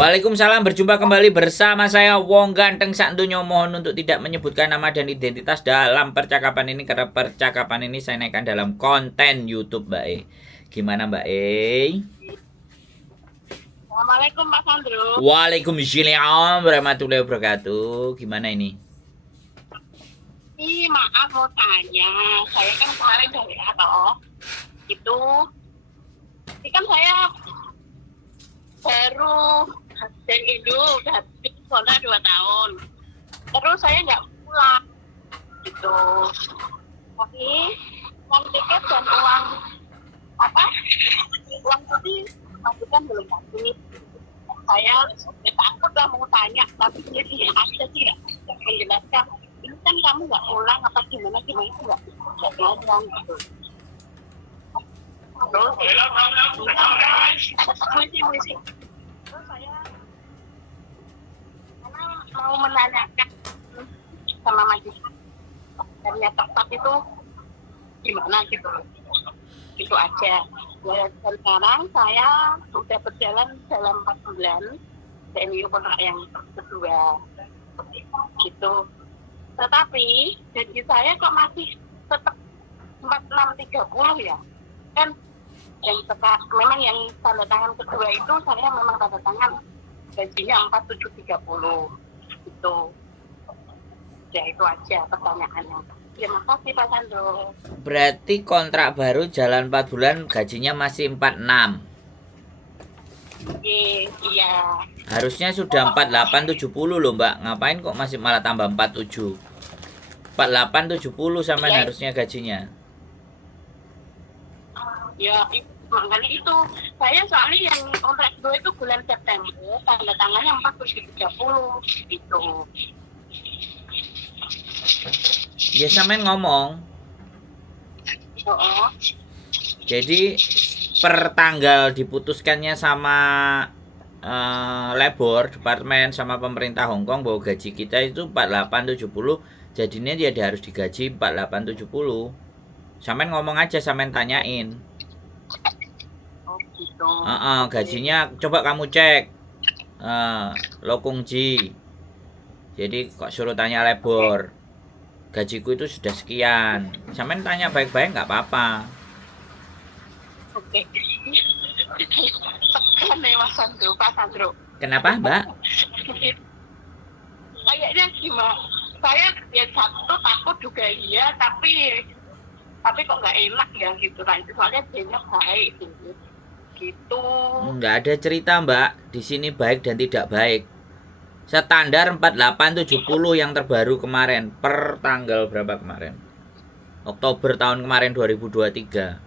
Waalaikumsalam, berjumpa kembali bersama saya Wong Ganteng Sakdonya. Mohon untuk tidak menyebutkan nama dan identitas dalam percakapan ini karena percakapan ini saya naikkan dalam konten YouTube, Mbak E. Gimana, Mbak E? Assalamualaikum Pak Sandro. Waalaikumsalam warahmatullahi wabarakatuh. Gimana ini? Maaf mau tanya, saya kan kemarin dari itu, ini kan saya baru dari Indo udah habis sekolah 2 tahun, terus saya nggak pulang gitu. Tapi uang tiket dan uang putih masih kan belum kasih. Saya takut lah mau tanya, tapi ini ada sih ya menjelaskan. Ini kan kamu nggak pulang apa gimana nggak ngomong gitu. Terus saya mau menanyakan sama majikan ternyata tepat itu gimana gitu. Itu aja. Dan sekarang saya sudah berjalan dalam 4 bulan CNU kontrak yang kedua gitu. Tetapi gaji saya kok masih tetap 4630 ya kan, yang memang yang tanda tangan kedua itu saya memang tanda tangan gajinya 4730 itu ya. Itu aja pertanyaannya. Terima kasih Pak Sandro. Berarti kontrak baru jalan 4 bulan gajinya masih 46. Iya. Harusnya sudah 4870 loh, Mbak. Ngapain kok masih malah tambah 47? 4870 sampean Ya. Harusnya gajinya. Ya, makanya itu saya soalnya yang kontrak kedua itu bulan September, tanda tangannya 4730 gitu. Ya sampean ngomong. Oh. Jadi per tanggal diputuskannya sama labor departemen sama pemerintah Hong Kong bahwa gaji kita itu 4870, jadinya dia harus digaji 4870. Sampean ngomong aja, sampean tanyain. Oh gitu. Gajinya coba kamu cek. Lokungji. Jadi kok suruh tanya labor. Gajiku itu sudah sekian. Sampean tanya baik-baik nggak apa-apa. Oke. Tekan ya Mas Sandro, Pak Sandro. Kenapa, Mbak? Kayaknya gimana? Saya ya satu takut juga iya, tapi kok nggak enak ya gitu kan. Soalnya dia baik gitu. Nggak ada cerita, Mbak. Di sini baik dan tidak baik. Standar 4870 yang terbaru kemarin per tanggal berapa kemarin? Oktober tahun kemarin 2023.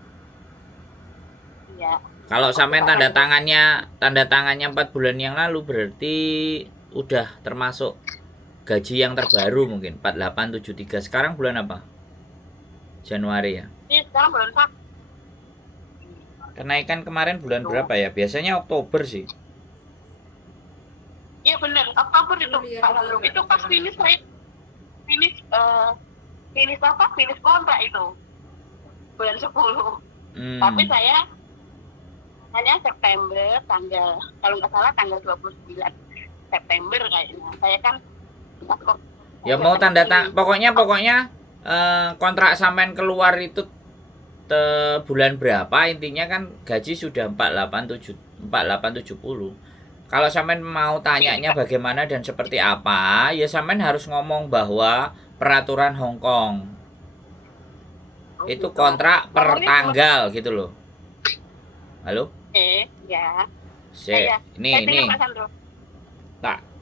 Iya. Kalau sampean tanda tangannya 4 bulan yang lalu berarti udah termasuk gaji yang terbaru mungkin 4873. Sekarang bulan apa? Januari ya. Ini sekarang bulan Sabtu. Kenaikan kemarin bulan berapa ya? Biasanya Oktober sih. Iya benar, Oktober itu Pak Sandro. Itu pas finish kontrak itu bulan 10. Tapi saya hanya September tanggal, kalau nggak salah tanggal 29 September kayaknya. Saya kan ya mau tanda pokoknya kontrak sampean keluar itu bulan berapa, intinya kan gaji sudah 4870. Kalau sampean mau tanyanya bagaimana dan seperti apa, ya sampean harus ngomong bahwa peraturan Hong Kong itu kontrak per tanggal gitu loh. Halo? Ya. Ini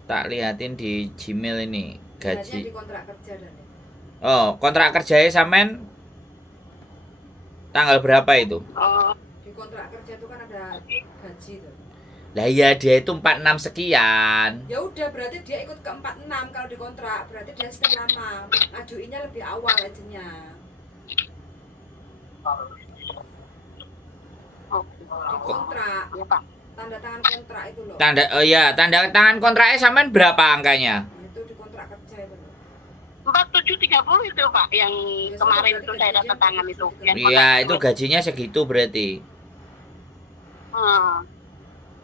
tak liatin di Gmail ini gaji. Di kontrak kerja dan Oh, kontrak kerjanya sampean tanggal berapa itu? di kontrak kerja itu kan ada gaji tuh. Lah iya, dia itu 46 sekian. Ya udah, berarti dia ikut ke 46 kalau di kontrak, berarti dia stay lama. Ngajuinnya lebih awal aja. Di kontrak. Ya, Pak. Tanda tangan kontrak itu loh. Tanda tangan kontraknya sampean berapa angkanya? Nah, itu di kontrak kerja itu loh. 4730 itu Pak yang kemarin itu saya tanda tangan itu. Iya, itu gajinya segitu berarti.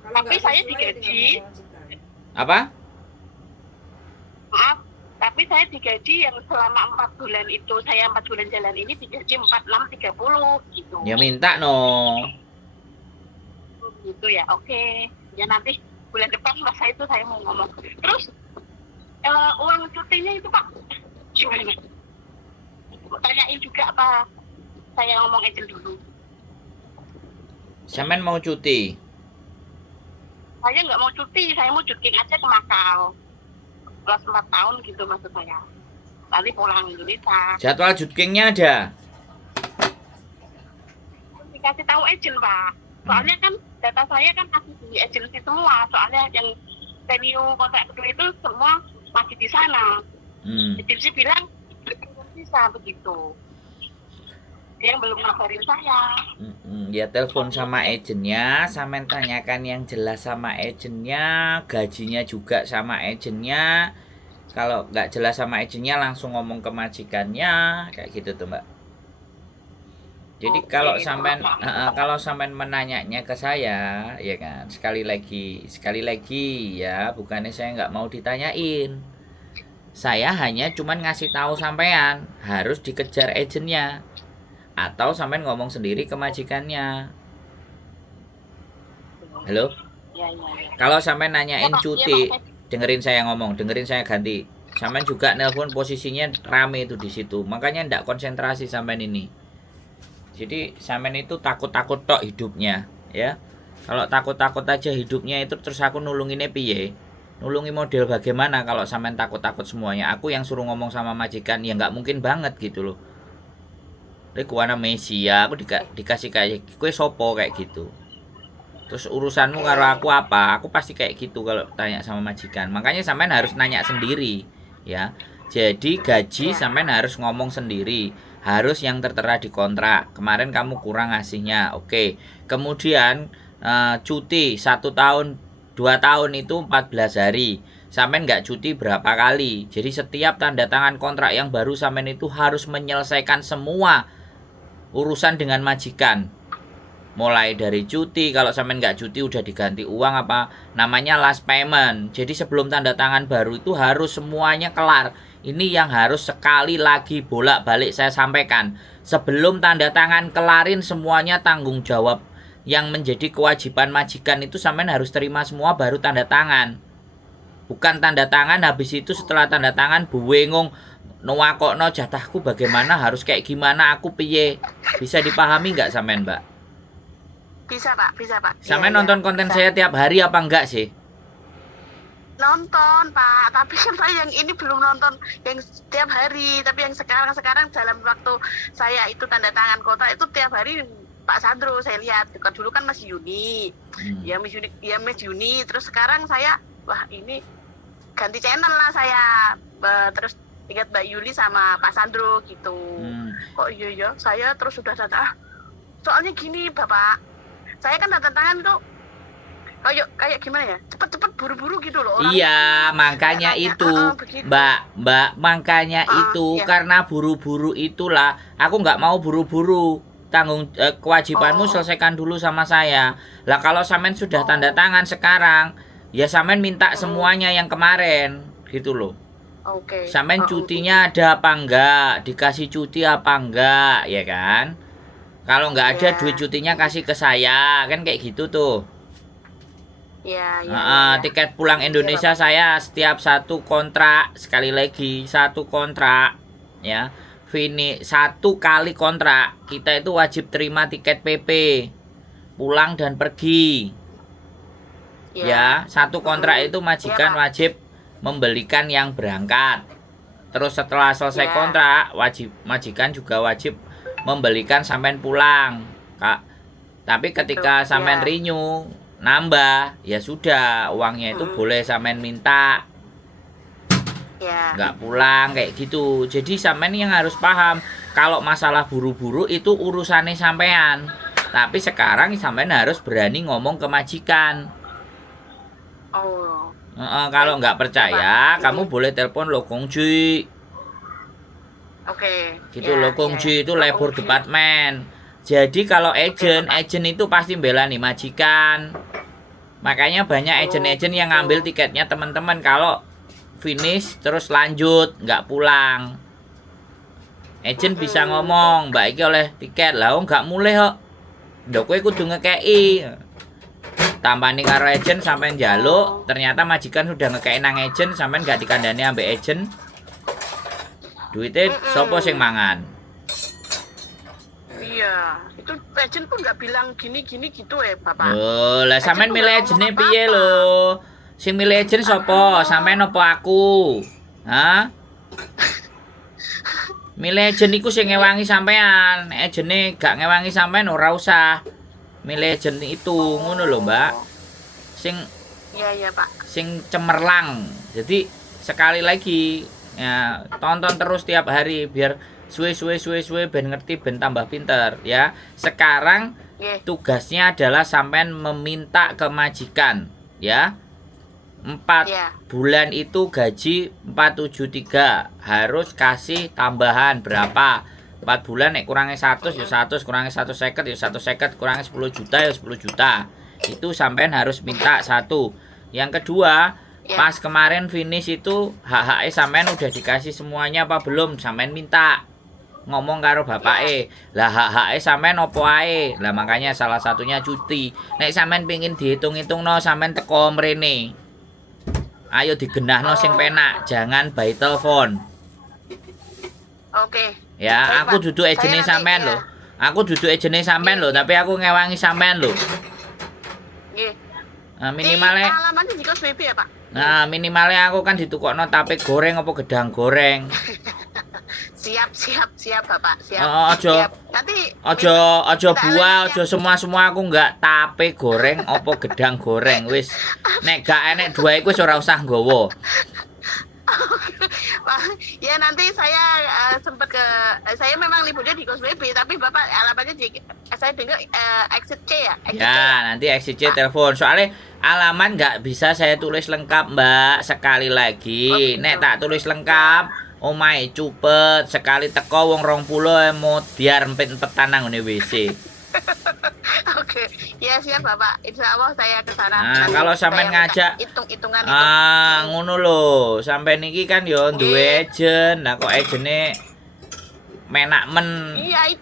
Kalau Tapi saya digaji Apa? Maaf, tapi saya digaji yang selama 4 bulan itu, saya 4 bulan jalan ini digaji 46.30 gitu. Ya minta no. Gitu ya, oke. Ya nanti bulan depan masa itu saya mau ngomong. Terus uang cutinya itu Pak, gimana? Tanyain juga apa? Saya ngomong agent dulu. Sampean mau cuti? Saya nggak mau cuti, saya mau cuti aja ke Makau. Plus 4 tahun gitu maksud saya. Nanti pulang Indonesia. Jadwal jutkingnya ada? Dikasih tahu agent Pak. Soalnya kan data saya kan masih di agensi semua. Soalnya yang venue kontrak kedua itu semua masih di sana. Agensi bilang belum bisa begitu. Dia belum ngabarin saya. Ya telepon sama agennya, sampean tanyakan yang jelas sama agennya, gajinya juga sama agennya. Kalau nggak jelas sama agennya langsung ngomong ke majikannya, kayak gitu tuh Mbak. Jadi Oke, kalau sampean menanyanya ke saya, ya kan, sekali lagi ya, bukannya saya nggak mau ditanyain. Saya hanya cuman ngasih tahu sampean harus dikejar agennya. Atau sampean ngomong sendiri ke majikannya. Halo? Ya. Kalau sampean nanyain Ya, Pak. cuti, Ya, Pak. dengerin saya ngomong, dengerin saya ganti. Sampean juga nelpon posisinya rame itu di situ. Makanya ndak konsentrasi sampean ini. Jadi sampean itu takut-takut tok hidupnya, ya. Kalau takut-takut aja hidupnya itu terus aku nulunginnya piye? Nulungi model bagaimana kalau sampean takut-takut semuanya? Aku yang suruh ngomong sama majikan ya nggak mungkin banget gitu loh. Kuwana Messi ya, aku dikasih kayak kue sopo kayak gitu. Terus urusanmu karo aku apa? Aku pasti kayak gitu kalau tanya sama majikan. Makanya sampean harus nanya sendiri, ya. Jadi gaji sampean harus ngomong sendiri, harus yang tertera di kontrak. Kemarin kamu kurang ngasihnya, oke. Kemudian cuti 1 tahun, 2 tahun itu 14 hari. Sampean nggak cuti berapa kali? Jadi setiap tanda tangan kontrak yang baru sampean itu harus menyelesaikan semua urusan dengan majikan. Mulai dari cuti, kalau sampean nggak cuti udah diganti uang apa namanya last payment. Jadi sebelum tanda tangan baru itu harus semuanya kelar. Ini yang harus sekali lagi bolak-balik saya sampaikan. Sebelum tanda tangan kelarin semuanya tanggung jawab yang menjadi kewajiban majikan itu sampean harus terima semua baru tanda tangan. Bukan tanda tangan habis itu setelah tanda tangan buwengong nuwakokno jatahku bagaimana, harus kayak gimana, aku piye. Bisa dipahami nggak sampean Mbak? Bisa Pak. Sampean Iya, nonton konten bisa. saya tiap hari apa enggak sih? Nonton Pak, tapi kan saya yang ini belum nonton yang setiap hari. Tapi yang sekarang dalam waktu saya itu tanda tangan kontrak itu tiap hari Pak Sandro saya lihat. Dulu kan masih Juni, ya Mas Juni. Terus sekarang saya, wah ini ganti channel lah saya. Terus ingat Mbak Yuli sama Pak Sandro gitu. Kok iya saya terus sudah datang. Soalnya gini Bapak, saya kan tanda tangan tuh kayak gimana ya, cepet-cepet buru-buru gitu loh. Iya, makanya itu Mbak, makanya itu iya. karena buru-buru itulah aku nggak mau buru-buru. Kewajibanmu selesaikan dulu sama saya. Lah kalau sampean sudah tanda tangan sekarang, ya sampean minta semuanya yang kemarin gitu loh. Oke. Sampean cutinya ada apa enggak? Dikasih cuti apa enggak, ya kan? Kalau enggak ada duit cutinya kasih ke saya, kan kayak gitu tuh. Ya. Tiket pulang Indonesia saya setiap satu kontrak, sekali lagi satu kontrak, ya. Satu kali kontrak, kita itu wajib terima tiket PP pulang dan pergi. Ya, satu kontrak itu majikan wajib membelikan yang berangkat. Terus setelah selesai kontrak, majikan juga wajib membelikan sampean pulang, Kak. Tapi ketika sampean renew nambah, ya sudah, uangnya itu boleh sampean minta. Nggak pulang kayak gitu. Jadi sampean yang harus paham, kalau masalah buru-buru itu urusannya sampean. Tapi sekarang sampean harus berani ngomong ke majikan. Kalau nggak percaya, kamu boleh telepon Lokongji. Oke. Gitu, Lokongji itu labor department. Jadi kalau agent itu pasti bela nih majikan. Makanya banyak agent-agent yang ngambil tiketnya teman-teman kalau finish terus lanjut, nggak pulang. Agent bisa ngomong, "Mbak iki oleh tiket." Lah nggak mulai kok. Ndok kowe kudu ngekeki. Tampani karo agent sampai njaluk, ternyata majikan sudah ngekeki nang agent, sampean nggak dikandani ambek agent. Duitnya sopo sing mangan? Iya, itu agent pun nggak bilang gini gitu Bapak. Oh, lah sampean Agent milih nggak agentnya ngomong piye apa-apa. lho? Sing milih agent sopo? Sampean apa aku? Hah? Milih agent iku sing ngewangi sampean. Nek agentnya gak ngewangi sampean ora usah milih agent itu, ngono lho, Mbak. Sing Iya Pak. sing cemerlang. Jadi sekali lagi ya tonton terus tiap hari biar suwe ben ngerti ben tambah pinter ya. Sekarang Nggih. tugasnya adalah sampean meminta ke majikan ya. 4 Iya. bulan itu gaji 473 harus kasih tambahan berapa? 4 bulan nek kurangi 100 ya 100, kurangi 150 ya 150, kurangi 10 juta ya 10 juta. Itu sampean harus minta satu. Yang kedua, Ya. pas kemarin finish itu hak-haknya sampean udah dikasih semuanya apa belum? Sampean minta ngomong karo bapake. Lah hak-haknya sampean opo ae? Lah makanya salah satunya cuti. Nek sampean pengin dihitung-hitungno sampean teko mrene. Ayo digenahno sing penak, jangan by telepon. Oke. Ya, Baik, aku Pak. duduk ejene Saya sampean nanti, lho. Aku duduk ejene sampean lho, tapi aku ngewangi sampean lho. Nggih. Nah, minimalnya Alamatnya di Kos BB ya Pak? Nah, minimalnya aku kan ditukokno tape goreng apa gedang goreng. Siap Bapak. Siap. Oh, Siap. Nanti Ojo minta buah, alamatnya. ojo semua aku nggak tape goreng apa gedang goreng wis. Nek gak enek dua iku wis ora usah nggawa. Pak, ya nanti saya sempat ke saya memang liburnya di Kos BB tapi Bapak alamatnya di saya dengar exit C ya. Exit C Ya, nanti XCC telepon. Soalnya alamat nggak bisa saya tulis lengkap, Mbak. Sekali lagi, gitu. nek tak tulis lengkap, omahe cupet sekali teko wong 20 mau biar empet-empetan nang ngene WC. Oke, ya siap Bapak. Insya Allah saya ke sana. Nah, Nanti kalau saya sampean minta ngajak hitung-hitungan itu. ngono lho. Sampai niki kan yo duwe agent. Nah, kok agene menak men. Iya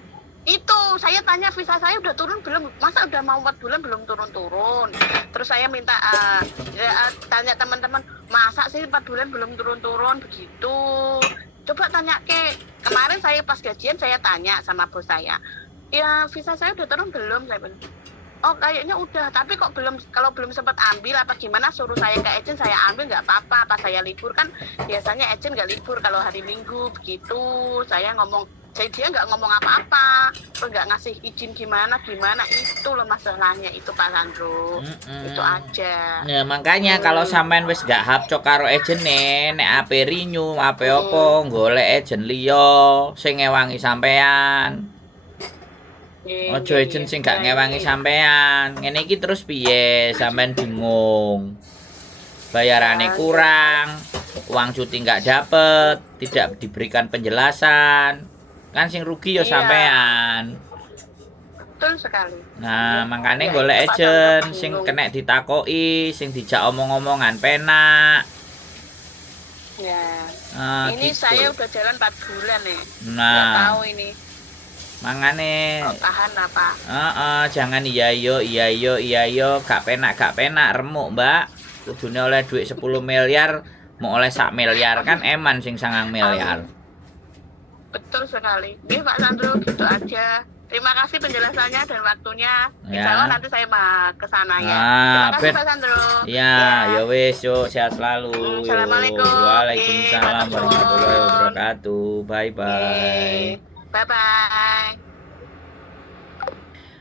itu saya tanya visa saya udah turun belum? Masa udah mau 4 bulan belum turun-turun? Terus saya minta tanya teman-teman, masa sih 4 bulan belum turun-turun begitu? Coba tanya kemarin saya pas gajian saya tanya sama bos saya. Ya visa saya udah turun belum? Saya bilang, oh kayaknya udah, tapi kok belum, kalau belum sempat ambil apa gimana, suruh saya ke agent saya ambil nggak apa-apa, pas saya libur kan biasanya agent nggak libur kalau hari Minggu begitu. Saya ngomong, jadi dia nggak ngomong apa-apa, terus nggak ngasih izin gimana itu loh masalahnya itu Pak Sandro. Itu aja. Nah, makanya kalau sampean wis gak hapcok karo agene, nek ape renew, ape opo, golek agent liya sing ngewangi sampean. Ojo agent sing gak ngewangi sampean. Ngene iki terus piye? Sampean bingung. Bayarane kurang, uang cuti nggak dapet, tidak diberikan penjelasan. Kan sing rugi ya Iya. sampean. Betul sekali. Nah, makanya Ya, golek itu Pak agent Sandro sing bingung. kena ditakoki, sing dijak omong-omongan penak. Ya. Nah, Ini gitu. saya udah jalan 4 bulan nih. Nggak Nah, tahu ini mangane tahan apa. jangan iya yo gak penak remuk, Mbak. Kudune oleh duit 10 miliar, mau oleh 1 miliar kan eman sing 9 miliar. Betul sekali. Ini Pak Sandro gitu aja. Terima kasih penjelasannya dan waktunya. Ya. Insya Allah nanti saya mau ke sana ya. Ah, Terima kasih Pak Sandro. Ya, ya wis, yuk sehat selalu. Yuk. Assalamualaikum. Waalaikumsalam Ye, warahmatullahi wabarakatuh. Bye bye. Bye bye.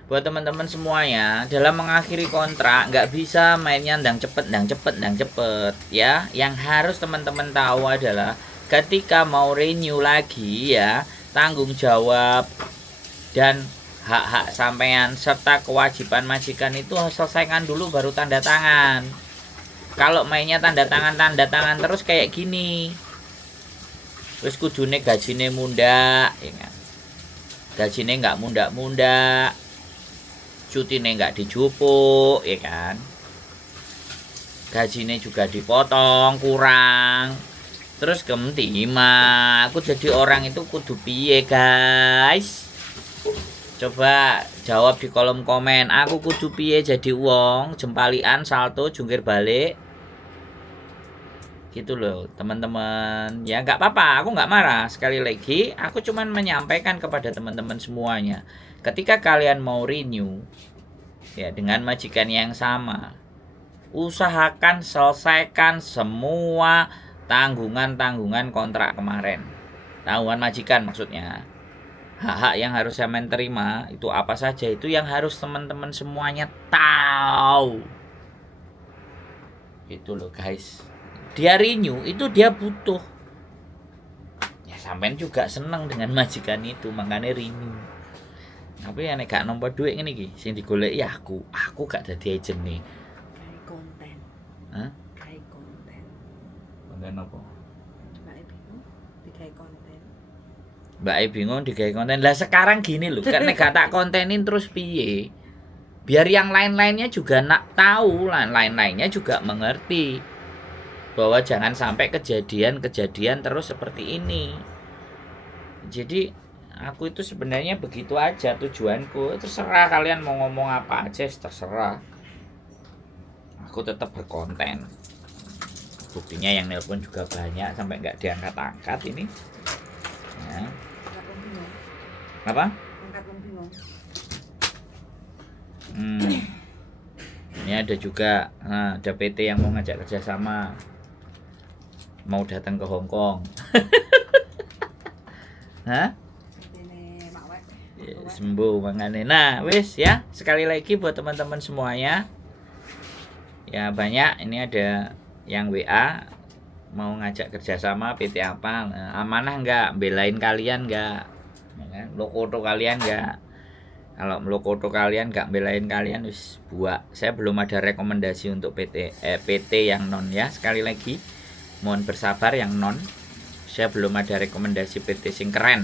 Buat teman-teman semuanya, dalam mengakhiri kontrak nggak bisa mainnya ndang cepet ya. Yang harus teman-teman tahu adalah ketika mau renew lagi ya, tanggung jawab dan hak-hak sampean serta kewajiban majikan itu selesaikan dulu baru tanda tangan. Kalau mainnya tanda tangan terus kayak gini, terus kudune gajine mundak, ya kan? Gajine nggak mundak-mundak, cutine nggak dijupuk, ya kan? gajinya juga dipotong kurang, terus kemtima aku jadi orang itu kudu piye guys? Coba jawab di kolom komen, aku kudu piye jadi wong, jempalian, salto, jungkir balik gitu loh teman-teman. Ya nggak apa-apa, aku nggak marah. Sekali lagi aku cuman menyampaikan kepada teman-teman semuanya, ketika kalian mau renew ya dengan majikan yang sama, usahakan selesaikan semua tanggungan kontrak kemarin, tanggungan majikan maksudnya. Hak-hak yang harus saya terima itu apa saja, itu yang harus teman-teman semuanya tahu gitu loh guys. Dia renew itu dia butuh ya, sampean juga seneng dengan majikan itu makanya renew. Tapi ya nek gak nampa duit ngene iki sing digoleki ya aku gak dadi agent nih. Kayak konten. Hah? Kayak konten. Konten apa? Mbak bingung digawe konten. Mbak bingung digawe konten. Lah sekarang gini loh, kan nek gak tak kontenin terus piye? Biar yang lain-lainnya juga nak tahu, lain-lainnya juga mengerti bahwa jangan sampai kejadian terus seperti ini. Jadi aku itu sebenarnya begitu aja tujuanku. Terserah kalian mau ngomong apa aja, terserah. Aku tetap berkonten. Buktinya yang nelpon juga banyak sampai nggak diangkat-angkat ini. Ya. Apa? Angkat wong bingung. Ini ada juga, nah, ada PT yang mau ngajak kerjasama, mau datang ke Hong Kong. Hah? Ini Mak Wek. Ya, sembuh mangane. Nah, wis ya, sekali lagi buat teman-teman semuanya. Ya banyak, ini ada yang WA mau ngajak kerjasama PT apa, nah, amanah nggak, belain kalian nggak, ya kan? Lokoto kalian nggak. Kalau lokoto kalian nggak belain kalian, wis buat. Saya belum ada rekomendasi untuk PT yang non ya. Sekali lagi mohon bersabar yang non. Saya belum ada rekomendasi PT sing keren,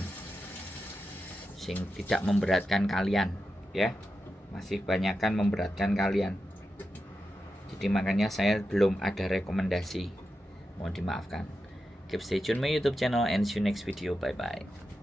sing tidak memberatkan kalian ya. Masih banyakkan memberatkan kalian. Jadi makanya saya belum ada rekomendasi. Mohon dimaafkan. Keep stay tune my YouTube channel and see you next video. Bye bye.